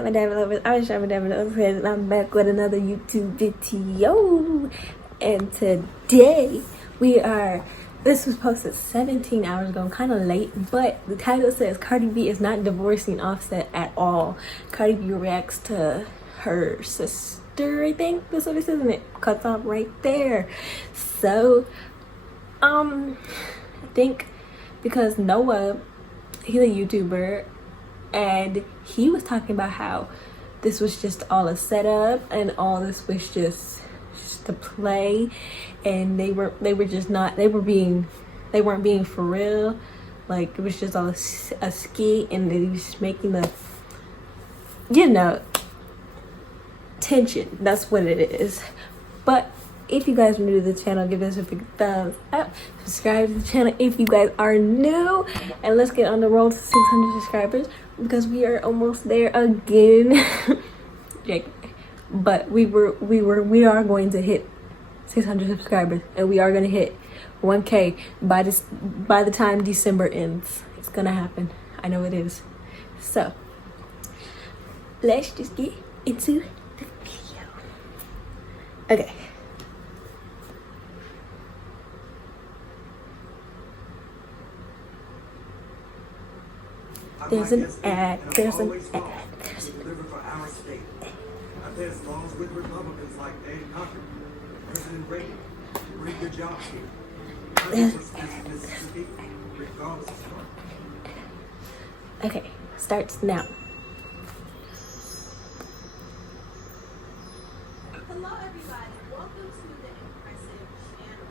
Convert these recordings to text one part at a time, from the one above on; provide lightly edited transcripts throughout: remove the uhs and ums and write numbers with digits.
up, my diamond lovers? I'm Sharma Diamond Lovers, and I'm back with another YouTube video. And today this was posted 17 hours ago. I'm kind of late, but the title says Cardi B is not divorcing Offset at all. Cardi B reacts to her sister, I think that's what it says, and it cuts off right there. So, I think because Noah, he's a YouTuber, and he was talking about how this was just all a setup and all this was just to play, and they weren't being for real. Like, it was just all a skit, and they was just making the tension. That's what it is. But if you guys are new to the channel, give us a big thumbs up. Subscribe to the channel if you guys are new. And let's get on the road to 600 subscribers, because we are almost there again. But we are going to hit 600 subscribers, and we are going to hit 1K by the time December ends. It's gonna happen. I know it is. So let's just get into the video. Okay. There's an ad. There's an ad. I've had songs with Republicans like Dave Tucker, President Reagan. Pretty good job here. Mississippi, regardless of what. Okay, starts now. Hello everybody, welcome to the Impressive channel.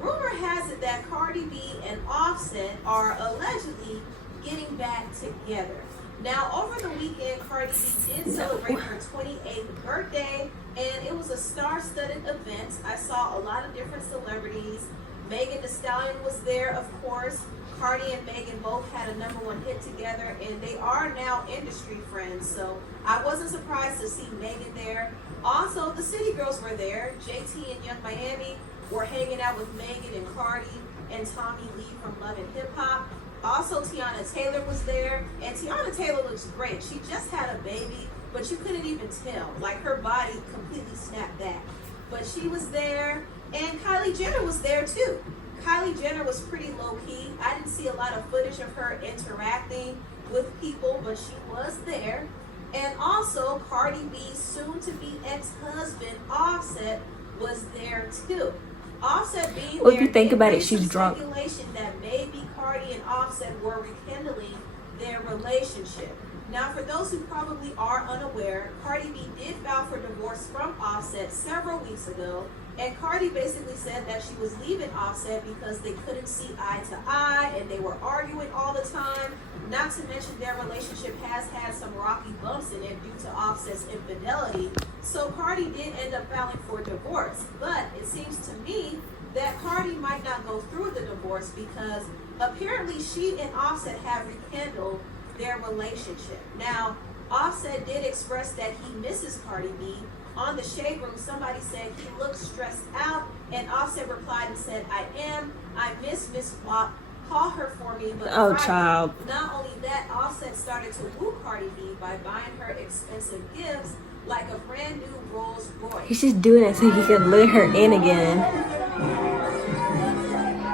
Rumor has it that Cardi B and Offset are allegedly getting back together. Now, over the weekend, Cardi B did celebrate her 28th birthday, and it was a star-studded event. I saw a lot of different celebrities. Megan Thee Stallion was there, of course. Cardi and Megan both had a #1 hit together, and they are now industry friends, so I wasn't surprised to see Megan there. Also, the City Girls were there. JT and Young Miami were hanging out with Megan and Cardi and Tommy Lee from Love and Hip Hop. Also, Tiana Taylor was there, and Tiana Taylor looks great. She just had a baby, but you couldn't even tell. Like, her body completely snapped back. But she was there, and Kylie Jenner was there too. Kylie Jenner was pretty low-key. I didn't see a lot of footage of her interacting with people, but she was there. And also, Cardi B's soon-to-be ex-husband, Offset, was there too. Offset being Well, there, if you think about it, she's drunk. Speculation that maybe Cardi and Offset were rekindling their relationship. Now, for those who probably are unaware, Cardi B did file for divorce from Offset several weeks ago, and Cardi basically said that she was leaving Offset because they couldn't see eye to eye and they were arguing all the time. Not to mention their relationship has had some rocky bumps in it due to Offset's infidelity. So Cardi did end up filing for divorce. But it seems to me that Cardi might not go through the divorce because apparently she and Offset have rekindled their relationship. Now, Offset did express that he misses Cardi B. On the Shade Room, somebody said he looks stressed out, and Offset replied and said, I miss Miss Wop. Call her for me. But Oh, Cardi, child. not only that, Offset started to woo Cardi B by buying her expensive gifts like a brand new Rolls Royce. He's just doing it so he could lure her in again,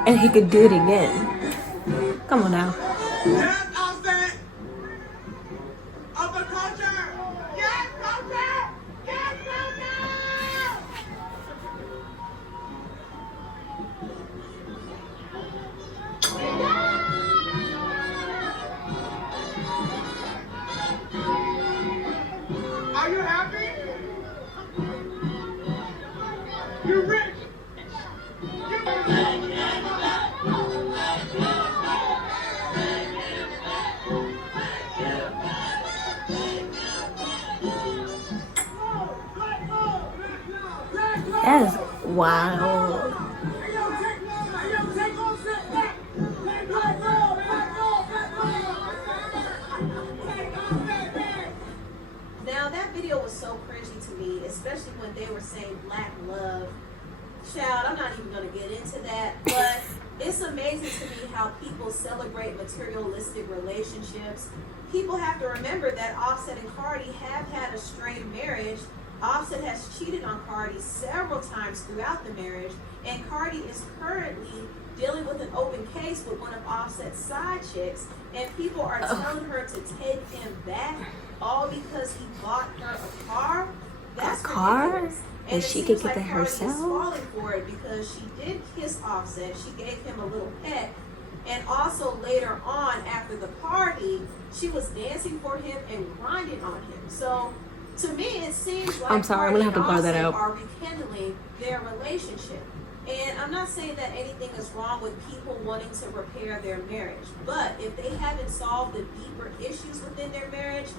and he could do it again. Come on now. Yes, Offset! Of the culture! Yes, culture! Yes, culture! Are you happy? You're rich! That is wild. Now, that video was so cringy to me, especially when they were saying black love Child, I'm not even going to get into that, but it's amazing to me how people celebrate materialistic relationships. People have to remember that Offset and Cardi have had a strained marriage. Offset has cheated on Cardi several times throughout the marriage, and Cardi is currently dealing with an open case with one of Offset's side chicks, and people are telling her to take him back, all because he bought her a car. That's a car? ridiculous. And she could get that Cardi herself? is falling for it because she did kiss Offset. She gave him a little peck. And also later on, after the party, she was dancing for him and grinding on him. So to me, it seems like I'm sorry, I'm gonna have to blur that out. are rekindling their relationship. And I'm not saying that anything is wrong with people wanting to repair their marriage. But if they haven't solved the deeper issues within their marriage,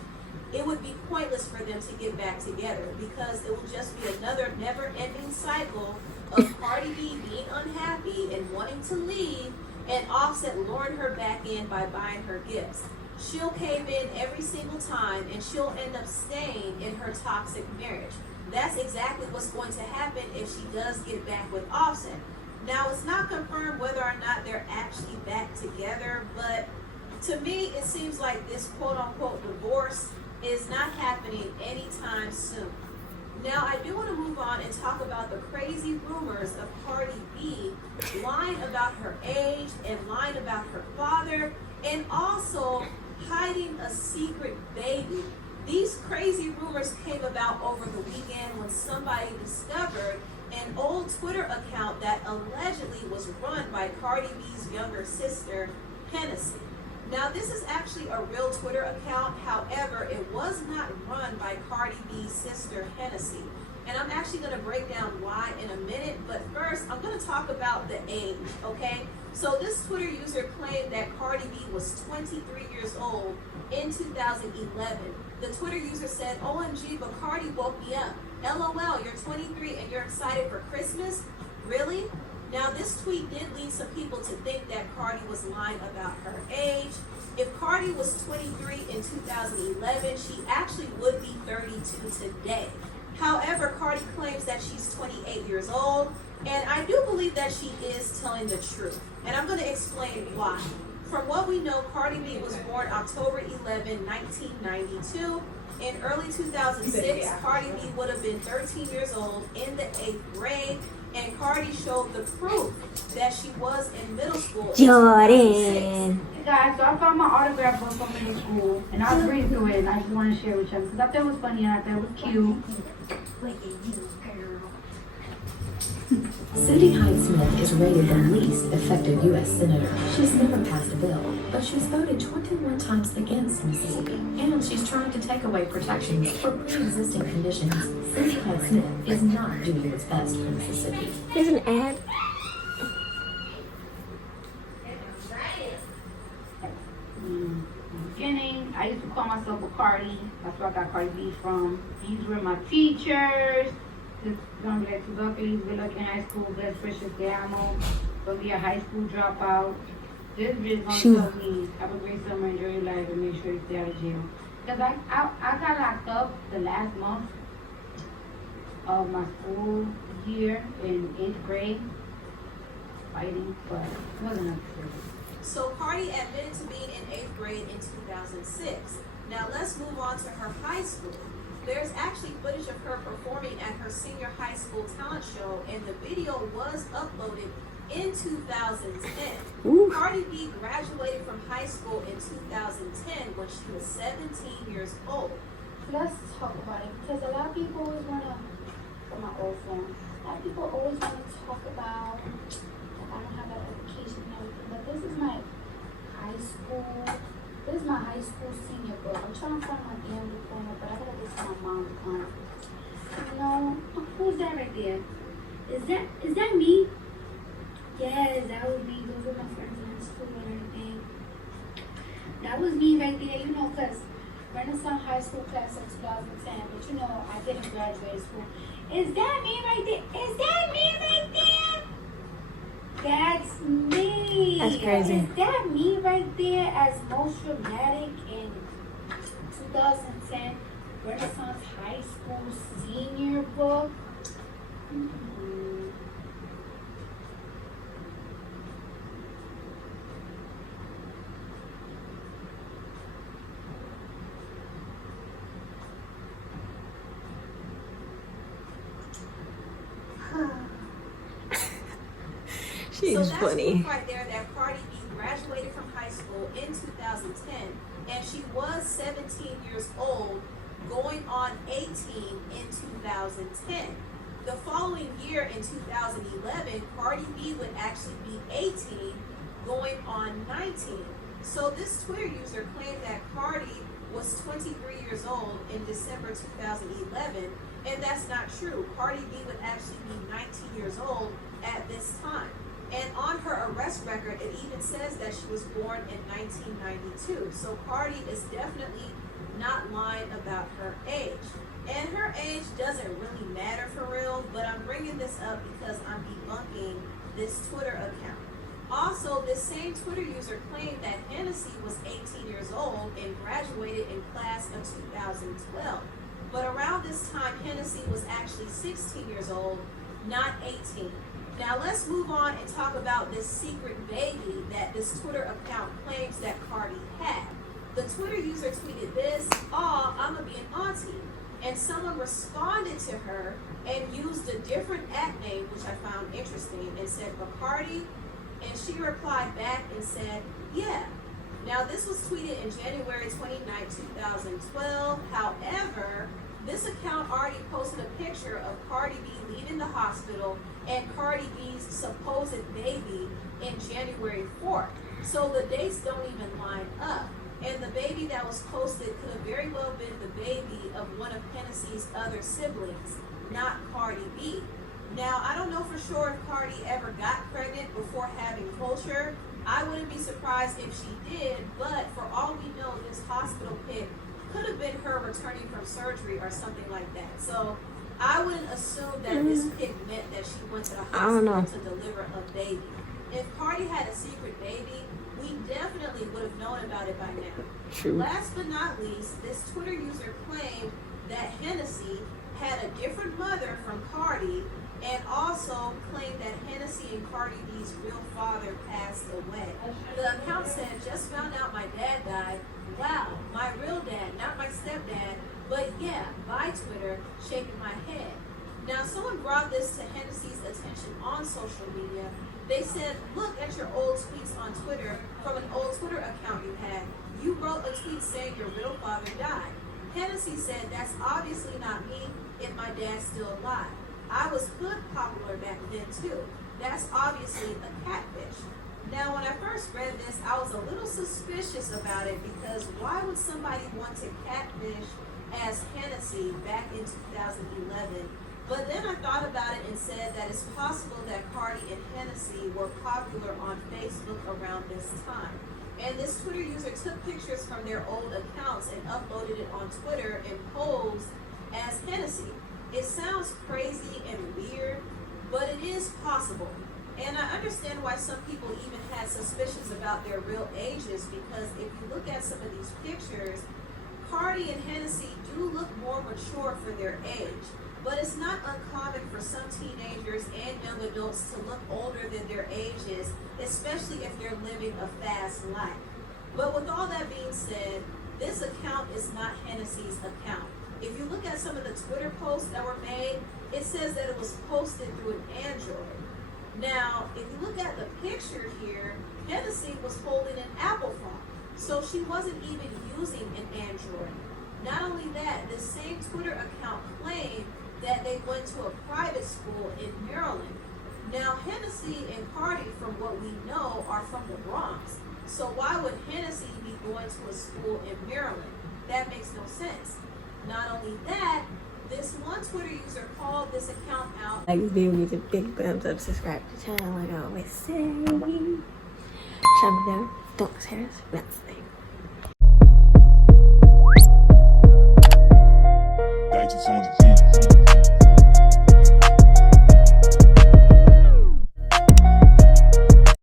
it would be pointless for them to get back together, because it will just be another never-ending cycle of Cardi B being unhappy and wanting to leave, and Offset luring her back in by buying her gifts. She'll cave in every single time, and she'll end up staying in her toxic marriage. That's exactly what's going to happen if she does get back with Offset. Now, it's not confirmed whether or not they're actually back together, but to me, it seems like this quote-unquote divorce is not happening anytime soon. Now, I do want to move on and talk about the crazy rumors of Cardi B lying about her age and lying about her father, and also hiding a secret baby. These crazy rumors came about over the weekend when somebody discovered an old Twitter account that allegedly was run by Cardi B's younger sister, Hennessy. Now, this is actually a real Twitter account. However, it was not run by Cardi B's sister, Hennessy. And I'm actually going to break down why in a minute. But first, I'm going to talk about the age, okay? So this Twitter user claimed that Cardi B was 23 years old in 2011. The Twitter user said, "OMG, but Cardi woke me up. LOL, you're 23 and you're excited for Christmas? Really?" Now, this tweet did lead some people to think that Cardi was lying about her age. If Cardi was 23 in 2011, she actually would be 32 today. However, Cardi claims that she's 28 years old, and I do believe that she is telling the truth. And I'm going to explain why. From what we know, Cardi B was born October 11, 1992. In early 2006, Cardi B would have been 13 years old in the 8th grade, and Cardi showed the proof that she was in middle school. Jordan. Hey guys, so I found my autograph book from middle school, and I was reading through it, and I just want to share with you because I thought it was funny and I thought it was cute. Cindy Hyde-Smith is rated the least effective U.S. senator. She's never passed a bill, but she's voted 21 times against Mississippi, and she's trying to take away protections for pre-existing conditions. Cindy Hyde-Smith is not doing its best for Mississippi. There's an ad. Beginning, I used to call myself a Cardi. That's where I got Cardi B from. These were my teachers. This is gonna be like two buckets. Good luck in high school. Bless precious Gamo. Gonna be a high school dropout. This bitch gonna tell me have a great summer, enjoy your life, and make sure you stay out of jail. Cause I got locked up the last month of my school year in 8th grade, fighting, but it wasn't up to it. So Cardi admitted to being in 8th grade in 2006. Now let's move on to her high school. There's actually footage of her performing at her senior high school talent show, and the video was uploaded in 2010. Ooh. Cardi B graduated from high school in 2010 when she was 17 years old. Let's talk about it because a lot of people always want to, for my old friends, a lot of people always want to talk about like, I don't have that education and everything, but this is my high school senior book. I'm trying to find my damn diploma, but I gotta get to my mom's account. You know, who's that right there? Is that me? Yes, that was me. Those were my friends in school and everything. That was me right there, you know, because Renaissance High School class of 2010, but you know, I didn't graduate school. Is that me right there? Is that me right there? That's me. That's crazy. Is that me right there as most dramatic in 2010 Renaissance High School senior book? She's so that's funny. proof right there that Cardi B graduated from high school in 2010, and she was 17 years old, going on 18 in 2010. The following year in 2011, Cardi B would actually be 18, going on 19. So this Twitter user claimed that Cardi was 23 years old in December 2011, and that's not true. Cardi B would actually be 19 years old at this time. And on her arrest record, it even says that she was born in 1992. So Cardi is definitely not lying about her age. And her age doesn't really matter for real, but I'm bringing this up because I'm debunking this Twitter account. Also, this same Twitter user claimed that Hennessy was 18 years old and graduated in class of 2012. But around this time, Hennessy was actually 16 years old, not 18. Now let's move on and talk about this secret baby that this Twitter account claims that Cardi had. The Twitter user tweeted this, "Aw, I'ma be an auntie." And someone responded to her and used a different @name, which I found interesting, and said Bacardi. And she replied back and said, "Yeah." Now this was tweeted in January 29, 2012. However, this account already posted a picture of Cardi B leaving the hospital and Cardi B's supposed baby in January 4th. So the dates don't even line up. And the baby that was posted could have very well been the baby of one of Hennessy's other siblings, not Cardi B. Now, I don't know for sure if Cardi ever got pregnant before having Culture. I wouldn't be surprised if she did, but for all we know, this hospital pic could have been her returning from surgery or something like that. So I wouldn't assume that this pic meant that she went to the hospital to deliver a baby. If Cardi had a secret baby, we definitely would have known about it by now. True. Last but not least, this Twitter user claimed that Hennessy had a different mother from Cardi, and also claimed that Hennessy and Cardi B's real father passed away. The account said, "Just found out my dad died. Wow, my real dad, not my stepdad. But yeah, bye Twitter," shaking my head. Now, someone brought this to Hennessy's attention on social media. They said, "Look at your old tweets on Twitter from an old Twitter account you had. You wrote a tweet saying your real father died." Hennessy said, "That's obviously not me if my dad's still alive. I was hood popular back then too. That's obviously a catfish." Now, when I first read this, I was a little suspicious about it because why would somebody want to catfish as Hennessy back in 2011? But then I thought about it and said that it's possible that Cardi and Hennessy were popular on Facebook around this time. And this Twitter user took pictures from their old accounts and uploaded it on Twitter and posed as Hennessy. It sounds crazy and weird, but it is possible. And I understand why some people even had suspicions about their real ages, because if you look at some of these pictures, Cardi and Hennessy do look more mature for their age. But it's not uncommon for some teenagers and young adults to look older than their ages, especially if they're living a fast life. But with all that being said, this account is not Hennessy's account. If you look at some of the Twitter posts that were made, it says that it was posted through an Android. Now, if you look at the picture here, Hennessy was holding an Apple phone, so she wasn't even using an Android. Not only that, the same Twitter account claimed that they went to a private school in Maryland. Now, Hennessy and Cardi, from what we know, are from the Bronx. So why would Hennessy be going to a school in Maryland? That makes no sense. Not only that, this one Twitter user called this account out. Like this video, give a big thumbs up, subscribe to the channel, like I always say. Shut me down. Don't say this. That's the thing. Thanks to someone